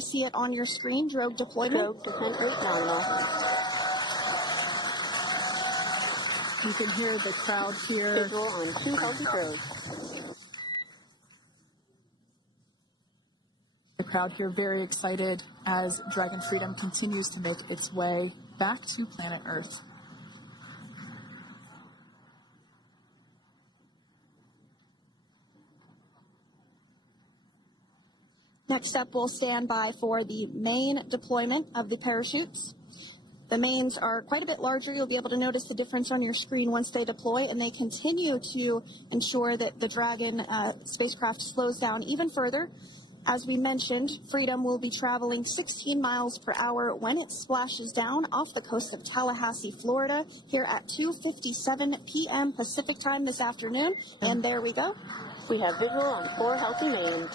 you see it on your screen, drogue deployment. Drogue descent rate nominal. You can hear the crowd here. Visual on 2 healthy drogues. The crowd here very excited as Dragon Freedom continues to make its way back to planet Earth. Next up, we'll stand by for the main deployment of the parachutes. The mains are quite a bit larger. You'll be able to notice the difference on your screen once they deploy, and they continue to ensure that the Dragon spacecraft slows down even further. As we mentioned, Freedom will be traveling 16 miles per hour when it splashes down off the coast of Tallahassee, Florida, here at 2:57 p.m. Pacific time this afternoon. And there we go. We have visual on 4 healthy mains.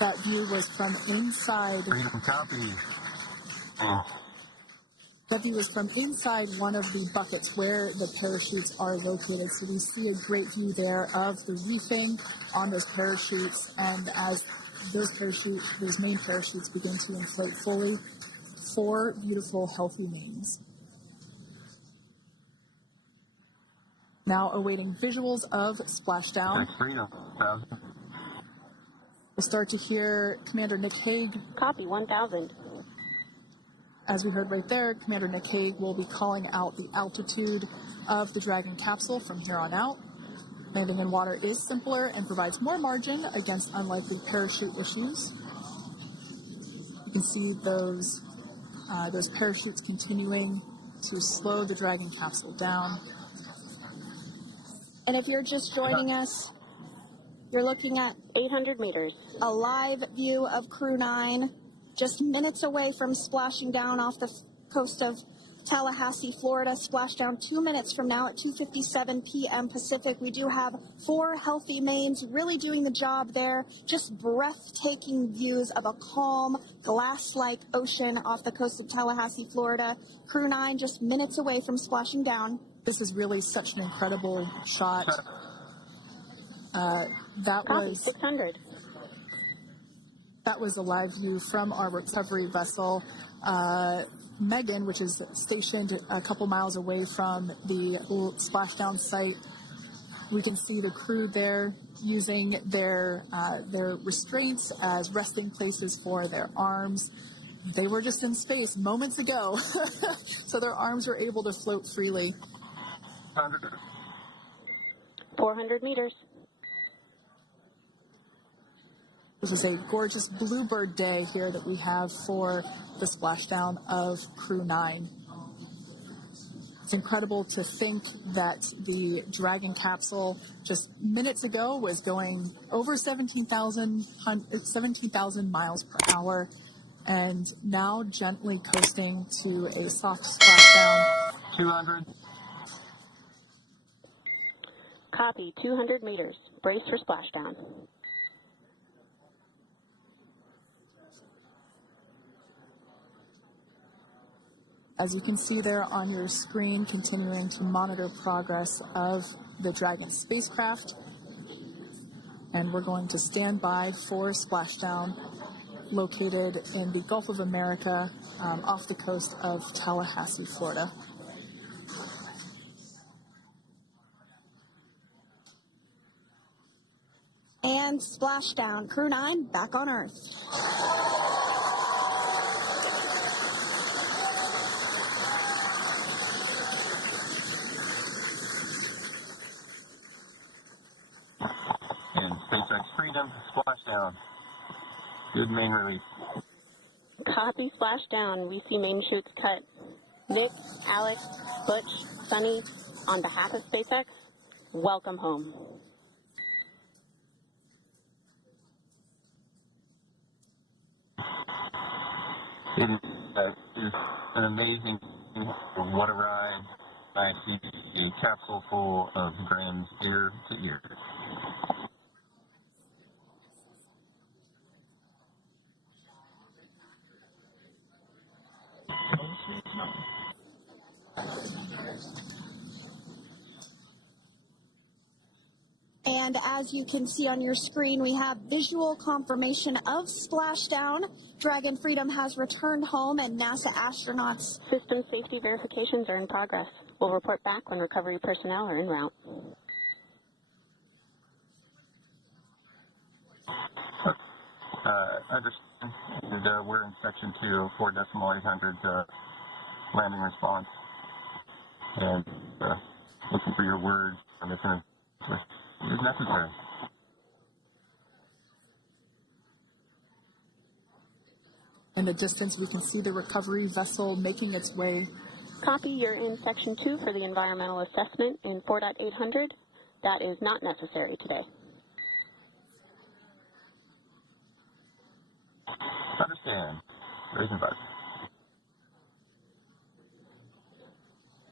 That view was from inside. Freedom copy. That view is from inside one of the buckets where the parachutes are located. So we see a great view there of the reefing on those parachutes. And as those main parachutes begin to inflate fully, 4 beautiful, healthy mains. Now awaiting visuals of splashdown. Freedom. We'll start to hear Commander Nick Hague. Copy 1000. As we heard right there, Commander Nick Hague will be calling out the altitude of the Dragon capsule from here on out. Landing in water is simpler and provides more margin against unlikely parachute issues. You can see those parachutes continuing to slow the Dragon capsule down. And if you're just joining us, you're looking at 800 meters. A live view of Crew 9, just minutes away from splashing down off the coast of Tallahassee, Florida. Splashdown 2 minutes from now at 2:57 p.m. Pacific. We do have 4 healthy mains really doing the job there. Just breathtaking views of a calm, glass-like ocean off the coast of Tallahassee, Florida. Crew 9 just minutes away from splashing down. This is really such an incredible shot. Copy 600. That was a live view from our recovery vessel, Megan, which is stationed a couple miles away from the splashdown site. We can see the crew there using their restraints as resting places for their arms. They were just in space moments ago, so their arms were able to float freely. 400 meters. This is a gorgeous bluebird day here that we have for the splashdown of Crew 9. It's incredible to think that the Dragon capsule just minutes ago was going over 17,000 miles per hour, and now gently coasting to a soft splashdown. 200. Copy 200 meters. Brace for splashdown. As you can see there on your screen, continuing to monitor progress of the Dragon spacecraft. And we're going to stand by for splashdown located in the Gulf of America off the coast of Tallahassee, Florida. And splashdown. Crew 9 back on Earth. And SpaceX Freedom, splashdown. Good main release. Copy splashdown. We see main chutes cut. Nick, Alex, Butch, Sunny, on behalf of SpaceX, welcome home. It is an amazing, what a ride. I see a capsule full of grams ear to ear. And as you can see on your screen, we have visual confirmation of splashdown. Dragon Freedom has returned home, and NASA astronauts. System safety verifications are in progress. We'll report back when recovery personnel are en route. Understand. And, we're in section 204.800 landing response. And looking for your words on this is necessary. In the distance, we can see the recovery vessel making its way. Copy, you're in section 2 for the environmental assessment in 4.800. That is not necessary today. Understand. Raising buzz.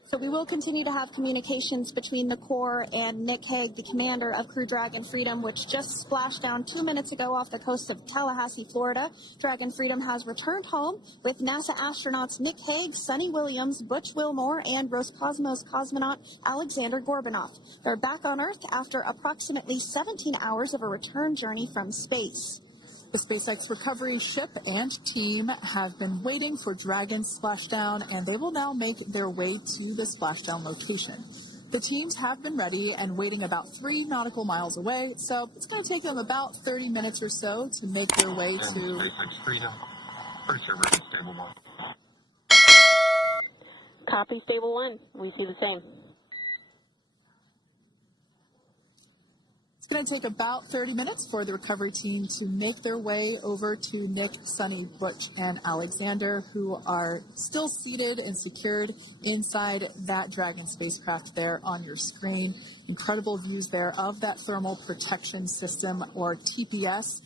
So we will continue to have communications between the Corps and Nick Hague, the commander of Crew Dragon Freedom, which just splashed down 2 minutes ago off the coast of Tallahassee, Florida. Dragon Freedom has returned home with NASA astronauts Nick Hague, Sonny Williams, Butch Wilmore, and Roscosmos cosmonaut Alexander Gorbunoff. They're back on Earth after approximately 17 hours of a return journey from space. The SpaceX recovery ship and team have been waiting for Dragon's splashdown, and they will now make their way to the splashdown location. The teams have been ready and waiting about 3 nautical miles away, so it's going to take them about 30 minutes or so to make their way to... SpaceX Freedom. Pretty sure we're in stable 1. Copy, stable 1. We see the same. It's going to take about 30 minutes for the recovery team to make their way over to Nick, Sonny, Butch, and Alexander, who are still seated and secured inside that Dragon spacecraft there on your screen. Incredible views there of that thermal protection system, or TPS.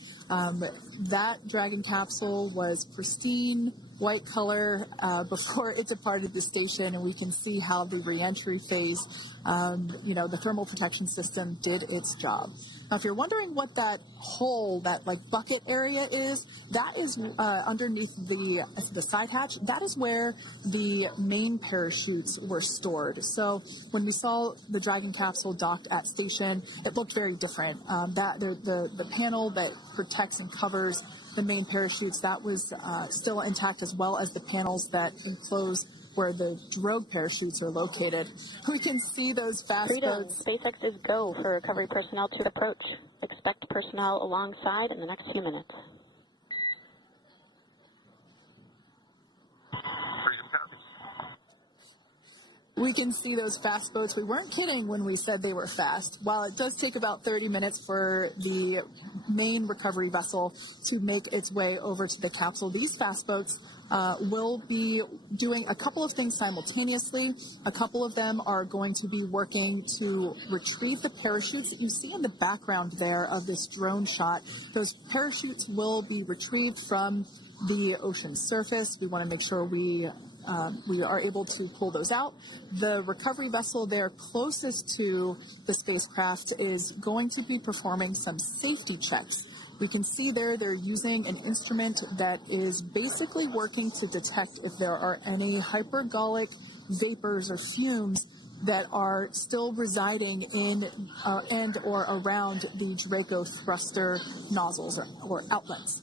That Dragon capsule was pristine, white color before it departed the station, and we can see how the reentry phase, the thermal protection system did its job. Now, if you're wondering what that hole, that like bucket area is, that is underneath the side hatch. That is where the main parachutes were stored. So when we saw the Dragon capsule docked at station, it looked very different. The panel that protects and covers the main parachutes, that was still intact, as well as the panels that enclose where the drogue parachutes are located. We can see those fast boats. SpaceX is go for recovery personnel to approach. Expect personnel alongside in the next few minutes. We can see those fast boats. We weren't kidding when we said they were fast. While it does take about 30 minutes for the main recovery vessel to make its way over to the capsule, these fast boats will be doing a couple of things simultaneously. A couple of them are going to be working to retrieve the parachutes that you see in the background there of this drone shot. Those parachutes will be retrieved from the ocean surface. We want to make sure we are able to pull those out. The recovery vessel there closest to the spacecraft is going to be performing some safety checks. We can see there they're using an instrument that is basically working to detect if there are any hypergolic vapors or fumes that are still residing in and or around the Draco thruster nozzles or outlets.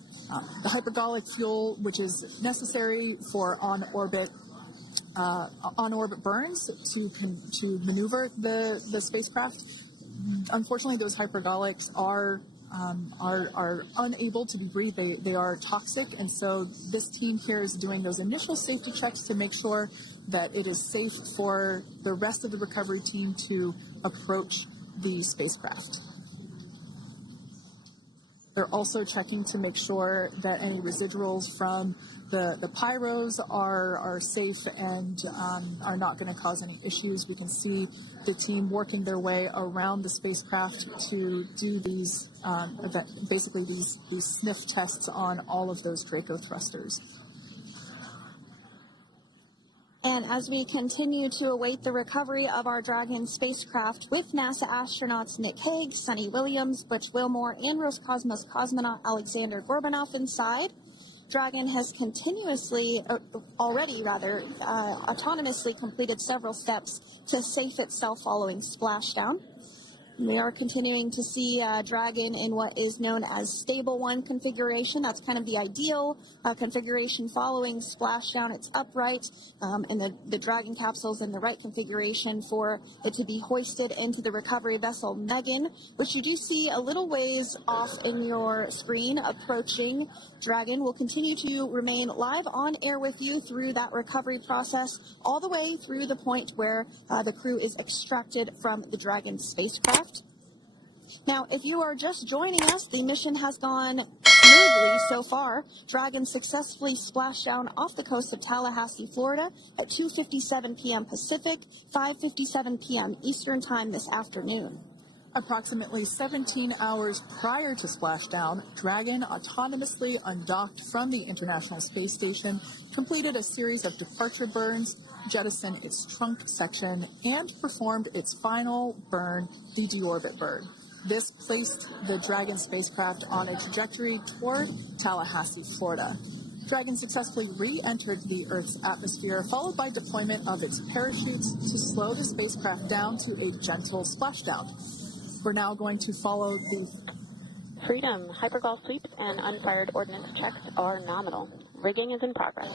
The hypergolic fuel, which is necessary for on-orbit burns to maneuver the spacecraft. Unfortunately, those hypergolics are unable to be breathed. They are toxic, and so this team here is doing those initial safety checks to make sure that it is safe for the rest of the recovery team to approach the spacecraft. They're also checking to make sure that any residuals from the pyros are safe and are not going to cause any issues. We can see the team working their way around the spacecraft to do these, basically these sniff tests on all of those Draco thrusters. And as we continue to await the recovery of our Dragon spacecraft with NASA astronauts Nick Hague, Sonny Williams, Butch Wilmore, and Roscosmos cosmonaut Alexander Gorbunoff inside, Dragon has autonomously completed several steps to safe itself following splashdown. We are continuing to see Dragon in what is known as Stable 1 configuration. That's kind of the ideal configuration following splashdown. It's upright, and the Dragon capsule's in the right configuration for it to be hoisted into the recovery vessel Megan, which you do see a little ways off in your screen approaching. Dragon will continue to remain live on air with you through that recovery process, all the way through the point where the crew is extracted from the Dragon spacecraft. Now, if you are just joining us, the mission has gone smoothly so far. Dragon successfully splashed down off the coast of Tallahassee, Florida at 2:57 p.m. Pacific, 5:57 p.m. Eastern Time this afternoon. Approximately 17 hours prior to splashdown, Dragon autonomously undocked from the International Space Station, completed a series of departure burns, jettisoned its trunk section, and performed its final burn, the deorbit burn. This placed the Dragon spacecraft on a trajectory toward Tallahassee, Florida. Dragon successfully re-entered the Earth's atmosphere, followed by deployment of its parachutes to slow the spacecraft down to a gentle splashdown. We're now going to follow the Freedom, hypergol sweeps and unfired ordnance checks are nominal. Rigging is in progress.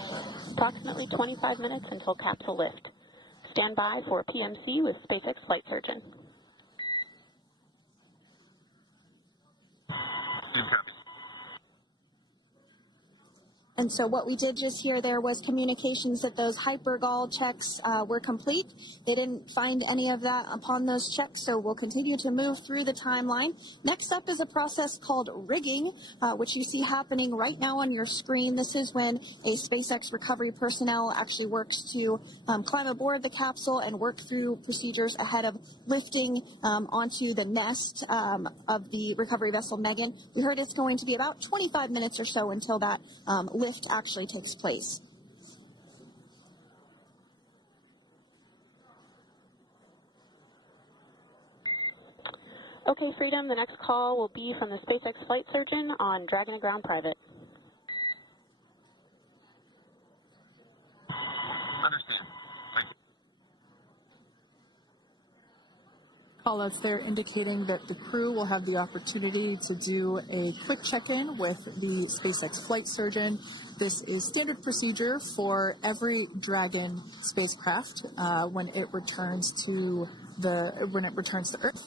Approximately 25 minutes until capsule lift. Stand by for PMC with SpaceX flight surgeon. And so what we did just hear there was communications that those hypergol checks were complete. They didn't find any of that upon those checks, so we'll continue to move through the timeline. Next up is a process called rigging, which you see happening right now on your screen. This is when a SpaceX recovery personnel actually works to climb aboard the capsule and work through procedures ahead of lifting onto the nest of the recovery vessel Megan. We heard it's going to be about 25 minutes or so until that lift actually takes place. Okay, Freedom, the next call will be from the SpaceX flight surgeon on Dragon to Ground Private. Understand. Thank you. callouts there indicating that the crew will have the opportunity to do a quick check-in with the SpaceX flight surgeon. This is standard procedure for every Dragon spacecraft when it returns to Earth.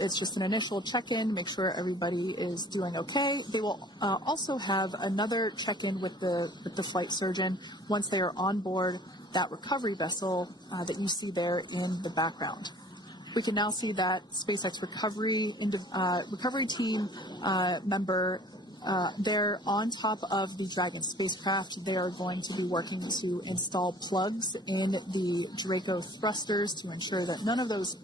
It's just an initial check-in, make sure everybody is doing okay. They will also have another check-in with the flight surgeon once they are on board that recovery vessel that you see there in the background. We can now see that SpaceX recovery team member they're on top of the Dragon spacecraft. They are going to be working to install plugs in the Draco thrusters to ensure that none of those